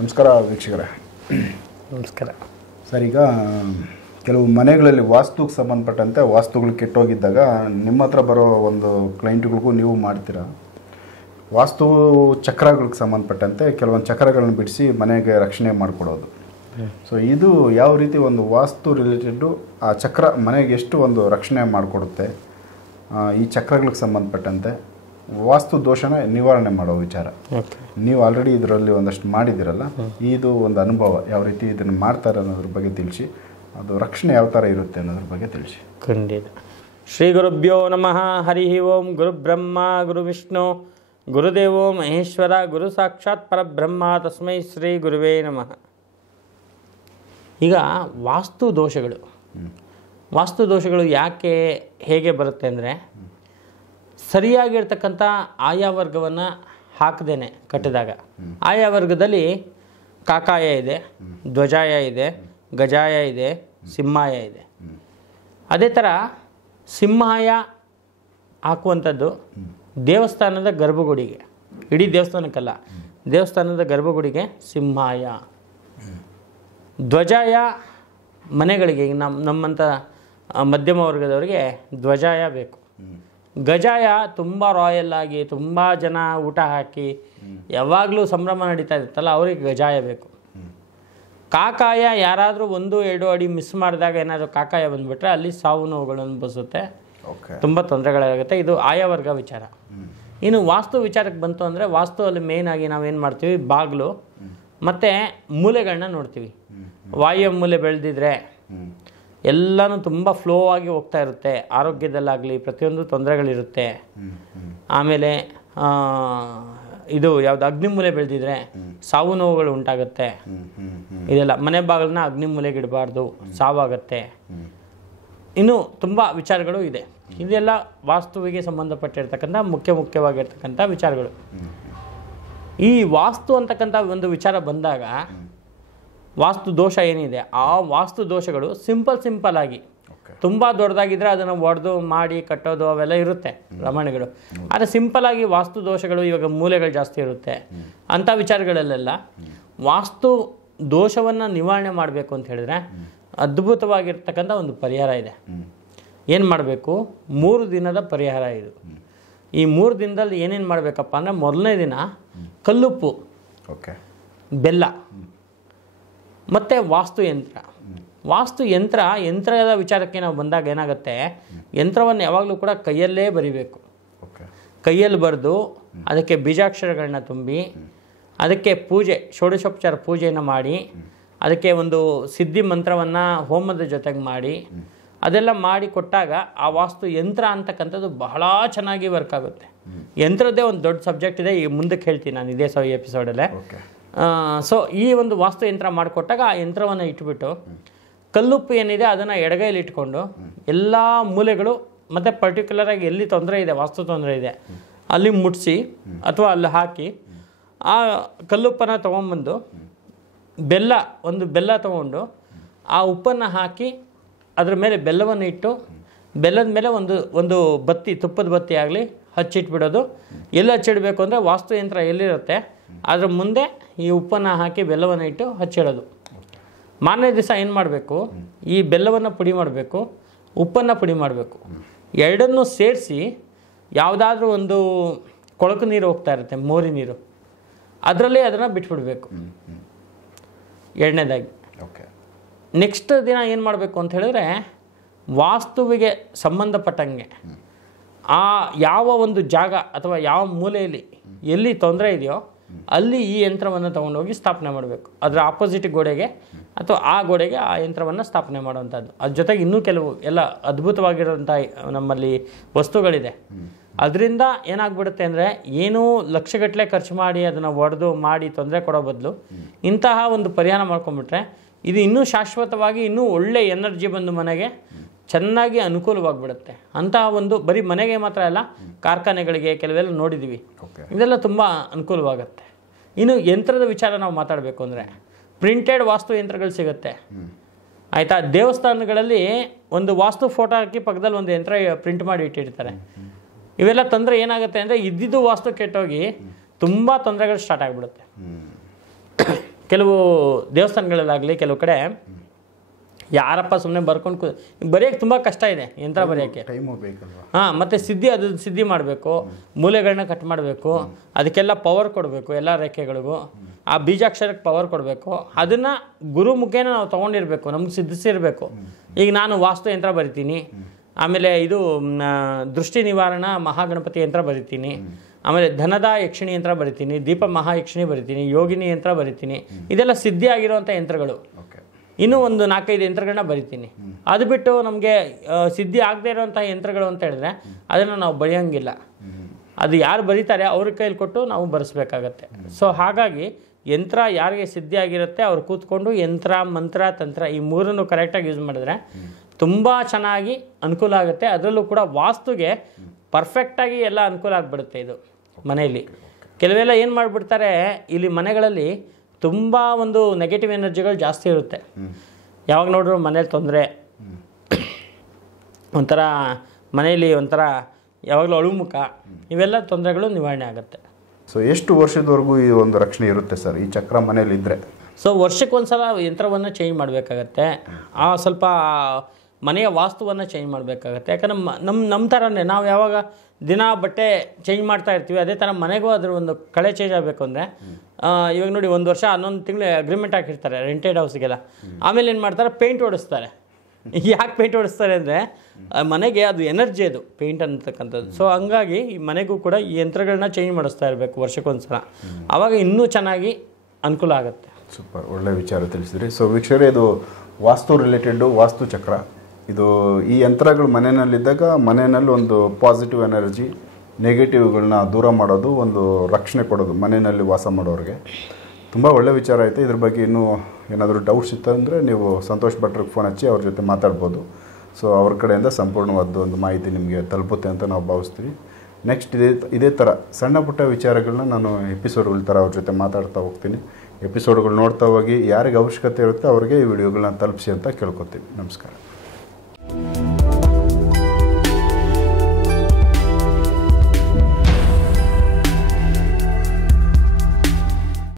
ನಮಸ್ಕಾರ ವೀಕ್ಷಕರೇ. ನಮಸ್ಕಾರ ಸರ್, ಈಗ ಕೆಲವು ಮನೆಗಳಲ್ಲಿ ವಾಸ್ತುಗೆ ಸಂಬಂಧಪಟ್ಟಂತೆ ವಾಸ್ತುಗಳು ಕೆಟ್ಟೋಗಿದ್ದಾಗ ನಿಮ್ಮ ಹತ್ರ ಬರೋ ಒಂದು ಕ್ಲೈಂಟ್ಗಳಿಗೂ ನೀವು ಮಾಡ್ತೀರಾ. ವಾಸ್ತು ಚಕ್ರಗಳಿಗೆ ಸಂಬಂಧಪಟ್ಟಂತೆ ಕೆಲವೊಂದು ಚಕ್ರಗಳನ್ನ ಬಿಡಿಸಿ ಮನೆಗೆ ರಕ್ಷಣೆ ಮಾಡಿಕೊಡೋದು. ಸೊ ಇದು ಯಾವ ರೀತಿ ಒಂದು ವಾಸ್ತು ರಿಲೇಟೆಡ್ಡು ಆ ಚಕ್ರ ಮನೆಗೆ ಎಷ್ಟು ಒಂದು ರಕ್ಷಣೆ ಮಾಡಿಕೊಡುತ್ತೆ, ಈ ಚಕ್ರಗಳಿಗೆ ಸಂಬಂಧಪಟ್ಟಂತೆ ವಾಸ್ತು ದೋಷನ ನಿವಾರಣೆ ಮಾಡೋ ವಿಚಾರ. ನೀವು ಆಲ್ರೆಡಿ ಇದರಲ್ಲಿ ಒಂದಷ್ಟು ಮಾಡಿದ್ದೀರಲ್ಲ, ಇದು ಒಂದು ಅನುಭವ ಯಾವ ರೀತಿ ಇದನ್ನು ಮಾಡ್ತಾರೆ ಅನ್ನೋದ್ರ ಬಗ್ಗೆ ತಿಳಿಸಿ, ಅದು ರಕ್ಷಣೆ ಯಾವ ಥರ ಇರುತ್ತೆ ಅನ್ನೋದ್ರ ಬಗ್ಗೆ ತಿಳಿಸಿ. ಖಂಡಿತ. ಶ್ರೀ ಗುರುಭ್ಯೋ ನಮಃ. ಹರಿ ಓಂ. ಗುರು ಬ್ರಹ್ಮ ಗುರು ವಿಷ್ಣು ಗುರುದೇವೋ ಮಹೇಶ್ವರ ಗುರು ಸಾಕ್ಷಾತ್ ಪರಬ್ರಹ್ಮ ತಸ್ಮೈ ಶ್ರೀ ಗುರುವೇ ನಮಃ. ಈಗ ವಾಸ್ತು ದೋಷಗಳು ಯಾಕೆ ಹೇಗೆ ಬರುತ್ತೆ ಅಂದರೆ, ಸರಿಯಾಗಿರ್ತಕ್ಕಂಥ ಆಯಾ ವರ್ಗವನ್ನು ಹಾಕದೇನೆ ಕಟ್ಟಿದಾಗ ಆಯಾ ವರ್ಗದಲ್ಲಿ ಕಾಕಾಯ ಇದೆ, ಧ್ವಜಾಯ ಇದೆ, ಗಜಾಯ ಇದೆ, ಸಿಂಹಾಯ ಇದೆ. ಅದೇ ಥರ ಸಿಂಹಾಯ ಹಾಕುವಂಥದ್ದು ದೇವಸ್ಥಾನದ ಗರ್ಭಗುಡಿಗೆ, ಇಡೀ ದೇವಸ್ಥಾನಕ್ಕಲ್ಲ, ದೇವಸ್ಥಾನದ ಗರ್ಭಗುಡಿಗೆ ಸಿಂಹಾಯ. ಧ್ವಜಾಯ ಮನೆಗಳಿಗೆ, ನಮ್ಮಂಥ ಮಧ್ಯಮ ವರ್ಗದವರಿಗೆ ಧ್ವಜಾಯ ಬೇಕು. ಗಜಾಯ ತುಂಬ ರಾಯಲ್ ಆಗಿ ತುಂಬ ಜನ ಊಟ ಹಾಕಿ ಯಾವಾಗಲೂ ಸಂಭ್ರಮ ನಡೀತಾ ಇರುತ್ತಲ್ಲ, ಅವ್ರಿಗೆ ಗಜಾಯ ಬೇಕು. ಕಾಕಾಯ ಯಾರಾದರೂ 1-2 ಅಡಿ ಮಿಸ್ ಮಾಡಿದಾಗ ಏನಾದರೂ ಕಾಕಾಯ ಬಂದುಬಿಟ್ರೆ ಅಲ್ಲಿ ಸಾವು ನೋವುಗಳು ಅನುಭವಿಸುತ್ತೆ, ತುಂಬ ತೊಂದರೆಗಳಾಗುತ್ತೆ. ಇದು ಆಯಾ ವರ್ಗ ವಿಚಾರ. ಇನ್ನು ವಾಸ್ತು ವಿಚಾರಕ್ಕೆ ಬಂತು ಅಂದರೆ, ವಾಸ್ತುವಲ್ಲಿ ಮೇಯ್ನಾಗಿ ನಾವೇನು ಮಾಡ್ತೀವಿ, ಬಾಗಿಲು ಮತ್ತು ಮೂಲೆಗಳನ್ನ ನೋಡ್ತೀವಿ. ವಾಯು ಮೂಲೆ ಬೆಳೆದಿದ್ರೆ ಎಲ್ಲನೂ ತುಂಬ ಫ್ಲೋ ಆಗಿ ಹೋಗ್ತಾ ಇರುತ್ತೆ, ಆರೋಗ್ಯದಲ್ಲಾಗಲಿ ಪ್ರತಿಯೊಂದು ತೊಂದರೆಗಳಿರುತ್ತೆ. ಆಮೇಲೆ ಇದು ಯಾವುದು ಅಗ್ನಿಮೂಲೆ ಬೆಳೆದಿದ್ರೆ ಸಾವು ನೋವುಗಳು ಉಂಟಾಗುತ್ತೆ. ಇದೆಲ್ಲ ಮನೆ ಬಾಗಿಲನ್ನ ಅಗ್ನಿಮೂಲೆಗೆ ಇಡಬಾರ್ದು, ಸಾವಾಗತ್ತೆ. ಇನ್ನು ತುಂಬ ವಿಚಾರಗಳು ಇದೆ. ಇದೆಲ್ಲ ವಾಸ್ತುವಿಗೆ ಸಂಬಂಧಪಟ್ಟಿರ್ತಕ್ಕಂಥ ಮುಖ್ಯವಾಗಿರ್ತಕ್ಕಂಥ ವಿಚಾರಗಳು. ಈ ವಾಸ್ತು ಅಂತಕ್ಕಂಥ ಒಂದು ವಿಚಾರ ಬಂದಾಗ, ವಾಸ್ತು ದೋಷ ಏನಿದೆ ಆ ವಾಸ್ತು ದೋಷಗಳು ಸಿಂಪಲ್ ಆಗಿ, ತುಂಬ ದೊಡ್ಡದಾಗಿದ್ದರೆ ಅದನ್ನು ಒಡೆದು ಮಾಡಿ ಕಟ್ಟೋದು ಅವೆಲ್ಲ ಇರುತ್ತೆ ಪ್ರಮಾಣಗಳು. ಆದರೆ ಸಿಂಪಲ್ ಆಗಿ ವಾಸ್ತು ದೋಷಗಳು, ಇವಾಗ ಮೂಲೆಗಳು ಜಾಸ್ತಿ ಇರುತ್ತೆ ಅಂಥ ವಿಚಾರಗಳಲ್ಲೆಲ್ಲ ವಾಸ್ತು ದೋಷವನ್ನು ನಿವಾರಣೆ ಮಾಡಬೇಕು ಅಂತ ಹೇಳಿದ್ರೆ ಅದ್ಭುತವಾಗಿರ್ತಕ್ಕಂಥ ಒಂದು ಪರಿಹಾರ ಇದೆ. ಏನು ಮಾಡಬೇಕು? 3 ದಿನದ ಪರಿಹಾರ ಇದು. ಈ 3 ದಿನದಲ್ಲಿ ಏನೇನು ಮಾಡಬೇಕಪ್ಪ ಅಂದರೆ, ಮೊದಲನೇ ದಿನ ಕಲ್ಲುಪ್ಪು, ಬೆಲ್ಲ ಮತ್ತು ಯಂತ್ರದ ವಿಚಾರಕ್ಕೆ ನಾವು ಬಂದಾಗ ಏನಾಗುತ್ತೆ, ಯಂತ್ರವನ್ನು ಯಾವಾಗಲೂ ಕೂಡ ಕೈಯಲ್ಲೇ ಬರಿಬೇಕು. ಕೈಯಲ್ಲಿ ಬರೆದು ಅದಕ್ಕೆ ಬೀಜಾಕ್ಷರಗಳನ್ನ ತುಂಬಿ ಅದಕ್ಕೆ ಷೋಡಶೋಪಚಾರ ಪೂಜೆಯನ್ನು ಮಾಡಿ, ಅದಕ್ಕೆ ಒಂದು ಸಿದ್ಧಿ ಮಂತ್ರವನ್ನು ಹೋಮದ ಜೊತೆಗೆ ಮಾಡಿ, ಅದೆಲ್ಲ ಮಾಡಿ ಕೊಟ್ಟಾಗ ಆ ವಾಸ್ತು ಯಂತ್ರ ಅಂತಕ್ಕಂಥದ್ದು ಬಹಳ ಚೆನ್ನಾಗಿ ವರ್ಕ್ ಆಗುತ್ತೆ. ಯಂತ್ರದ್ದೇ ಒಂದು ದೊಡ್ಡ ಸಬ್ಜೆಕ್ಟ್ ಇದೆ, ಈಗ ಮುಂದಕ್ಕೆ ಹೇಳ್ತೀನಿ ನಾನು ಇದೇ ಎಪಿಸೋಡಲ್ಲೇ. ಸೊ ಈ ಒಂದು ವಾಸ್ತು ಯಂತ್ರ ಮಾಡಿಕೊಟ್ಟಾಗ ಆ ಯಂತ್ರವನ್ನು ಇಟ್ಬಿಟ್ಟು ಕಲ್ಲುಪ್ಪು ಏನಿದೆ ಅದನ್ನು ಎಡಗೈಲಿ ಇಟ್ಕೊಂಡು ಎಲ್ಲ ಮೂಲೆಗಳು ಮತ್ತು ಪರ್ಟಿಕ್ಯುಲರಾಗಿ ಎಲ್ಲಿ ತೊಂದರೆ ಇದೆ, ವಾಸ್ತು ತೊಂದರೆ ಇದೆ ಅಲ್ಲಿ ಮುಟ್ಟಿಸಿ ಅಥವಾ ಅಲ್ಲಿ ಹಾಕಿ ಆ ಕಲ್ಲುಪ್ಪನ್ನು ತೊಗೊಂಬಂದು ಬೆಲ್ಲ ತೊಗೊಂಡು ಆ ಉಪ್ಪನ್ನು ಹಾಕಿ ಅದ್ರ ಮೇಲೆ ಬೆಲ್ಲವನ್ನು ಇಟ್ಟು, ಬೆಲ್ಲದ ಮೇಲೆ ಒಂದು ಬತ್ತಿ, ತುಪ್ಪದ ಬತ್ತಿ ಆಗಲಿ ಹಚ್ಚಿಟ್ಬಿಡೋದು. ಎಲ್ಲಿ ಹಚ್ಚಿಡಬೇಕು ಅಂದರೆ, ವಾಸ್ತು ಯಂತ್ರ ಎಲ್ಲಿರುತ್ತೆ ಅದ್ರ ಮುಂದೆ ಈ ಉಪ್ಪನ್ನು ಹಾಕಿ ಬೆಲ್ಲವನ್ನು ಇಟ್ಟು ಹಚ್ಚಿಡೋದು. ಮಾರನೇ ದಿವಸ ಏನು ಮಾಡಬೇಕು, ಈ ಬೆಲ್ಲವನ್ನು ಪುಡಿ ಮಾಡಬೇಕು, ಉಪ್ಪನ್ನು ಪುಡಿ ಮಾಡಬೇಕು. ಎರಡನ್ನೂ ಸೇರಿಸಿ ಯಾವುದಾದ್ರೂ ಒಂದು ಕೊಳಕು ನೀರು ಹೋಗ್ತಾ ಇರುತ್ತೆ, ಮೋರಿ ನೀರು, ಅದರಲ್ಲೇ ಅದನ್ನು ಬಿಟ್ಬಿಡಬೇಕು. ಎರಡನೇದಾಗಿ ನೆಕ್ಸ್ಟ್ ದಿನ ಏನು ಮಾಡಬೇಕು ಅಂತ ಹೇಳಿದ್ರೆ, ವಾಸ್ತುವಿಗೆ ಸಂಬಂಧಪಟ್ಟಂಗೆ ಆ ಯಾವ ಒಂದು ಜಾಗ ಅಥವಾ ಯಾವ ಮೂಲೆಯಲ್ಲಿ ಎಲ್ಲಿ ತೊಂದರೆ ಇದೆಯೋ ಅಲ್ಲಿ ಈ ಯಂತ್ರವನ್ನು ತೊಗೊಂಡೋಗಿ ಸ್ಥಾಪನೆ ಮಾಡಬೇಕು. ಅದರ ಆಪೋಸಿಟ್ ಗೋಡೆಗೆ ಅಥವಾ ಆ ಗೋಡೆಗೆ ಆ ಯಂತ್ರವನ್ನು ಸ್ಥಾಪನೆ ಮಾಡುವಂಥದ್ದು. ಅದ್ರ ಜೊತೆಗೆ ಇನ್ನೂ ಕೆಲವು ಎಲ್ಲ ಅದ್ಭುತವಾಗಿರೋಂಥ ನಮ್ಮಲ್ಲಿ ವಸ್ತುಗಳಿದೆ. ಅದರಿಂದ ಏನಾಗ್ಬಿಡುತ್ತೆ ಅಂದರೆ, ಏನೂ ಲಕ್ಷಗಟ್ಟಲೆ ಖರ್ಚು ಮಾಡಿ ಅದನ್ನು ಒಡೆದು ಮಾಡಿ ತೊಂದರೆ ಕೊಡೋ ಬದಲು ಇಂತಹ ಒಂದು ಪರಿಹಾರ ಮಾಡ್ಕೊಂಡ್ಬಿಟ್ರೆ ಇದು ಇನ್ನೂ ಶಾಶ್ವತವಾಗಿ ಇನ್ನೂ ಒಳ್ಳೆ ಎನರ್ಜಿ ಬಂದು ಮನೆಗೆ ಚೆನ್ನಾಗಿ ಅನುಕೂಲವಾಗಿಬಿಡುತ್ತೆ. ಅಂತಹ ಒಂದು ಬರೀ ಮನೆಗೆ ಮಾತ್ರ ಅಲ್ಲ, ಕಾರ್ಖಾನೆಗಳಿಗೆ ಕೆಲವೆಲ್ಲ ನೋಡಿದ್ದೀವಿ, ಇದೆಲ್ಲ ತುಂಬ ಅನುಕೂಲವಾಗುತ್ತೆ. ಇನ್ನು ಯಂತ್ರದ ವಿಚಾರ ನಾವು ಮಾತಾಡಬೇಕು ಅಂದರೆ, ಪ್ರಿಂಟೆಡ್ ವಾಸ್ತು ಯಂತ್ರಗಳು ಸಿಗುತ್ತೆ, ಆಯಿತಾ. ದೇವಸ್ಥಾನಗಳಲ್ಲಿ ಒಂದು ವಾಸ್ತು ಫೋಟೋ ಹಾಕಿ ಪಕ್ಕದಲ್ಲಿ ಒಂದು ಯಂತ್ರ ಪ್ರಿಂಟ್ ಮಾಡಿ ಇಟ್ಟಿರ್ತಾರೆ. ಇವೆಲ್ಲ ತೊಂದರೆ ಏನಾಗುತ್ತೆ ಅಂದರೆ, ಇದ್ದಿದ್ದು ವಾಸ್ತು ಕೆಟ್ಟೋಗಿ ತುಂಬ ತೊಂದರೆಗಳು ಸ್ಟಾರ್ಟ್ ಆಗಿಬಿಡುತ್ತೆ. ಕೆಲವು ದೇವಸ್ಥಾನಗಳಲ್ಲಾಗಲಿ ಕೆಲವು ಕಡೆ ಯಾರಪ್ಪ ಸುಮ್ಮನೆ ಬರ್ಕೊಂಡು ಬರೆಯೋಕ್ಕೆ ತುಂಬ ಕಷ್ಟ ಇದೆ ಯಂತ್ರ ಬರೆಯೋಕ್ಕೆ. ಟೈಮು ಬೇಕಲ್ವಾ? ಹಾಂ, ಮತ್ತು ಸಿದ್ಧಿ ಮಾಡಬೇಕು, ಮೂಲೆಗಳನ್ನ ಕಟ್ ಮಾಡಬೇಕು, ಅದಕ್ಕೆಲ್ಲ ಪವರ್ ಕೊಡಬೇಕು, ಎಲ್ಲ ರೇಖೆಗಳಿಗೂ ಆ ಬೀಜಾಕ್ಷರಕ್ಕೆ ಪವರ್ ಕೊಡಬೇಕು. ಅದನ್ನು ಗುರು ಮುಖೇನ ನಾವು ತೊಗೊಂಡಿರಬೇಕು, ನಮ್ಗೆ ಸಿದ್ಧಿಸಿರಬೇಕು. ಈಗ ನಾನು ವಾಸ್ತು ಯಂತ್ರ ಬರಿತೀನಿ, ಆಮೇಲೆ ಇದು ದೃಷ್ಟಿ ನಿವಾರಣ ಮಹಾಗಣಪತಿ ಯಂತ್ರ ಬರಿತೀನಿ, ಆಮೇಲೆ ಧನದ ಯಕ್ಷಿಣಿ ಯಂತ್ರ ಬರಿತೀನಿ, ದೀಪ ಮಹಾಯಕ್ಷಿಣಿ ಬರಿತೀನಿ, ಯೋಗಿನಿ ಯಂತ್ರ ಬರಿತೀನಿ. ಇದೆಲ್ಲ ಸಿದ್ಧಿ ಆಗಿರುವಂಥ ಯಂತ್ರಗಳು. ಇನ್ನೂ ಒಂದು 4-5 ಯಂತ್ರಗಳನ್ನ ಬರಿತೀನಿ. ಅದು ಬಿಟ್ಟು ನಮಗೆ ಸಿದ್ಧಿ ಆಗದೆ ಇರೋವಂಥ ಯಂತ್ರಗಳು ಅಂತ ಹೇಳಿದ್ರೆ ಅದನ್ನು ನಾವು ಬರೆಯೋಂಗಿಲ್ಲ. ಅದು ಯಾರು ಬರೀತಾರೆ ಅವ್ರ ಕೈಲಿ ಕೊಟ್ಟು ನಾವು ಬರೆಸ್ಬೇಕಾಗತ್ತೆ. ಸೊ ಹಾಗಾಗಿ ಯಂತ್ರ ಯಾರಿಗೆ ಸಿದ್ಧಿ ಆಗಿರುತ್ತೆ ಅವ್ರು ಕೂತ್ಕೊಂಡು ಯಂತ್ರ, ಮಂತ್ರ, ತಂತ್ರ ಈ ಮೂರನ್ನು ಕರೆಕ್ಟಾಗಿ ಯೂಸ್ ಮಾಡಿದ್ರೆ ತುಂಬ ಚೆನ್ನಾಗಿ ಅನುಕೂಲ ಆಗುತ್ತೆ. ಅದರಲ್ಲೂ ಕೂಡ ವಾಸ್ತುಗೆ ಪರ್ಫೆಕ್ಟಾಗಿ ಎಲ್ಲ ಅನುಕೂಲ ಆಗಿಬಿಡುತ್ತೆ ಇದು ಮನೆಯಲ್ಲಿ. ಕೆಲವೆಲ್ಲ ಏನು ಮಾಡಿಬಿಡ್ತಾರೆ, ಇಲ್ಲಿ ಮನೆಗಳಲ್ಲಿ ತುಂಬ ಒಂದು ನೆಗೆಟಿವ್ ಎನರ್ಜಿಗಳು ಜಾಸ್ತಿ ಇರುತ್ತೆ. ಯಾವಾಗ ನೋಡ್ರು ಮನೇಲಿ ತೊಂದರೆ, ಒಂಥರ ಮನೆಯಲ್ಲಿ ಒಂಥರ ಯಾವಾಗಲೂ ಅಳುಮುಖ, ಇವೆಲ್ಲ ತೊಂದರೆಗಳು ನಿವಾರಣೆ ಆಗುತ್ತೆ. ಸೊ ಎಷ್ಟು ವರ್ಷದವರೆಗೂ ಈ ಒಂದು ರಕ್ಷಣೆ ಇರುತ್ತೆ ಸರ್ ಈ ಚಕ್ರ ಮನೇಲಿ ಇದ್ದರೆ? ಸೊ ವರ್ಷಕ್ಕೊಂದ್ಸಲ ಯಂತ್ರವನ್ನು ಚೇಂಜ್ ಮಾಡಬೇಕಾಗತ್ತೆ. ಸ್ವಲ್ಪ ಮನೆಯ ವಾಸ್ತುವನ್ನು ಚೇಂಜ್ ಮಾಡಬೇಕಾಗತ್ತೆ. ಯಾಕಂದ್ರೆ ನಮ್ಮ ಥರನೇ ನಾವು ಯಾವಾಗ ದಿನ ಬಟ್ಟೆ ಚೇಂಜ್ ಮಾಡ್ತಾ ಇರ್ತೀವಿ, ಅದೇ ಥರ ಮನೆಗೂ ಅದ್ರ ಒಂದು ಕಳೆ ಚೇಂಜ್ ಆಗಬೇಕು ಅಂದರೆ ಇವಾಗ ನೋಡಿ 1 ವರ್ಷ 11 ತಿಂಗಳು ಅಗ್ರಿಮೆಂಟ್ ಹಾಕಿರ್ತಾರೆ ರೆಂಟೆಡ್ ಹೌಸ್ಗೆಲ್ಲ. ಆಮೇಲೆ ಏನು ಮಾಡ್ತಾರೆ, ಪೇಂಟ್ ಹೊಡಿಸ್ತಾರೆ. ಯಾಕೆ ಪೇಂಟ್ ಹೊಡಿಸ್ತಾರೆ ಅಂದರೆ ಮನೆಗೆ ಅದು ಎನರ್ಜಿ, ಅದು ಪೇಂಟ್ ಅಂತಕ್ಕಂಥದ್ದು. ಸೊ ಹಂಗಾಗಿ ಈ ಮನೆಗೂ ಕೂಡ ಈ ಯಂತ್ರಗಳನ್ನ ಚೇಂಜ್ ಮಾಡಿಸ್ತಾ ಇರಬೇಕು ವರ್ಷಕ್ಕೊಂದ್ಸಲ. ಆವಾಗ ಇನ್ನೂ ಚೆನ್ನಾಗಿ ಅನುಕೂಲ ಆಗುತ್ತೆ. ಸೂಪರ್, ಒಳ್ಳೆ ವಿಚಾರ ತಿಳಿಸಿದ್ರಿ. ಸೊ ವೀಕ್ಷಕರೇ, ಇದು ವಾಸ್ತು ರಿಲೇಟೆಡ್ಡು, ವಾಸ್ತು ಚಕ್ರ. ಇದು ಈ ಯಂತ್ರಗಳು ಮನೆಯಲ್ಲಿದ್ದಾಗ ಮನೆಯಲ್ಲಿ ಒಂದು ಪಾಸಿಟಿವ್ ಎನರ್ಜಿ, ನೆಗೆಟಿವ್ಗಳನ್ನ ದೂರ ಮಾಡೋದು, ಒಂದು ರಕ್ಷಣೆ ಕೊಡೋದು ಮನೆಯಲ್ಲಿ ವಾಸ ಮಾಡೋರಿಗೆ. ತುಂಬ ಒಳ್ಳೆ ವಿಚಾರ ಆಯಿತು. ಇದ್ರ ಬಗ್ಗೆ ಇನ್ನೂ ಏನಾದರೂ ಡೌಟ್ಸ್ ಇತ್ತಂದರೆ ನೀವು ಸಂತೋಷ್ ಭಟ್ರಿಗೆ ಫೋನ್ ಹಚ್ಚಿ ಅವ್ರ ಜೊತೆ ಮಾತಾಡ್ಬೋದು. ಸೊ ಅವ್ರ ಕಡೆಯಿಂದ ಸಂಪೂರ್ಣವಾದ ಒಂದು ಮಾಹಿತಿ ನಿಮಗೆ ತಲುಪುತ್ತೆ ಅಂತ ನಾವು ಭಾವಿಸ್ತೀವಿ. ನೆಕ್ಸ್ಟ್ ಇದೇ ಥರ ಸಣ್ಣ ಪುಟ್ಟ ವಿಚಾರಗಳನ್ನ ನಾನು ಎಪಿಸೋಡ್ಗಳ ಥರ ಅವ್ರ ಜೊತೆ ಮಾತಾಡ್ತಾ ಹೋಗ್ತೀನಿ. ಎಪಿಸೋಡ್ಗಳು ನೋಡ್ತಾ ಹೋಗಿ, ಯಾರಿಗೆ ಅವಶ್ಯಕತೆ ಇರುತ್ತೆ ಅವ್ರಿಗೆ ಈ ವಿಡಿಯೋಗಳನ್ನ ತಲುಪಿಸಿ ಅಂತ ಕೇಳ್ಕೊತೀವಿ. ನಮಸ್ಕಾರ.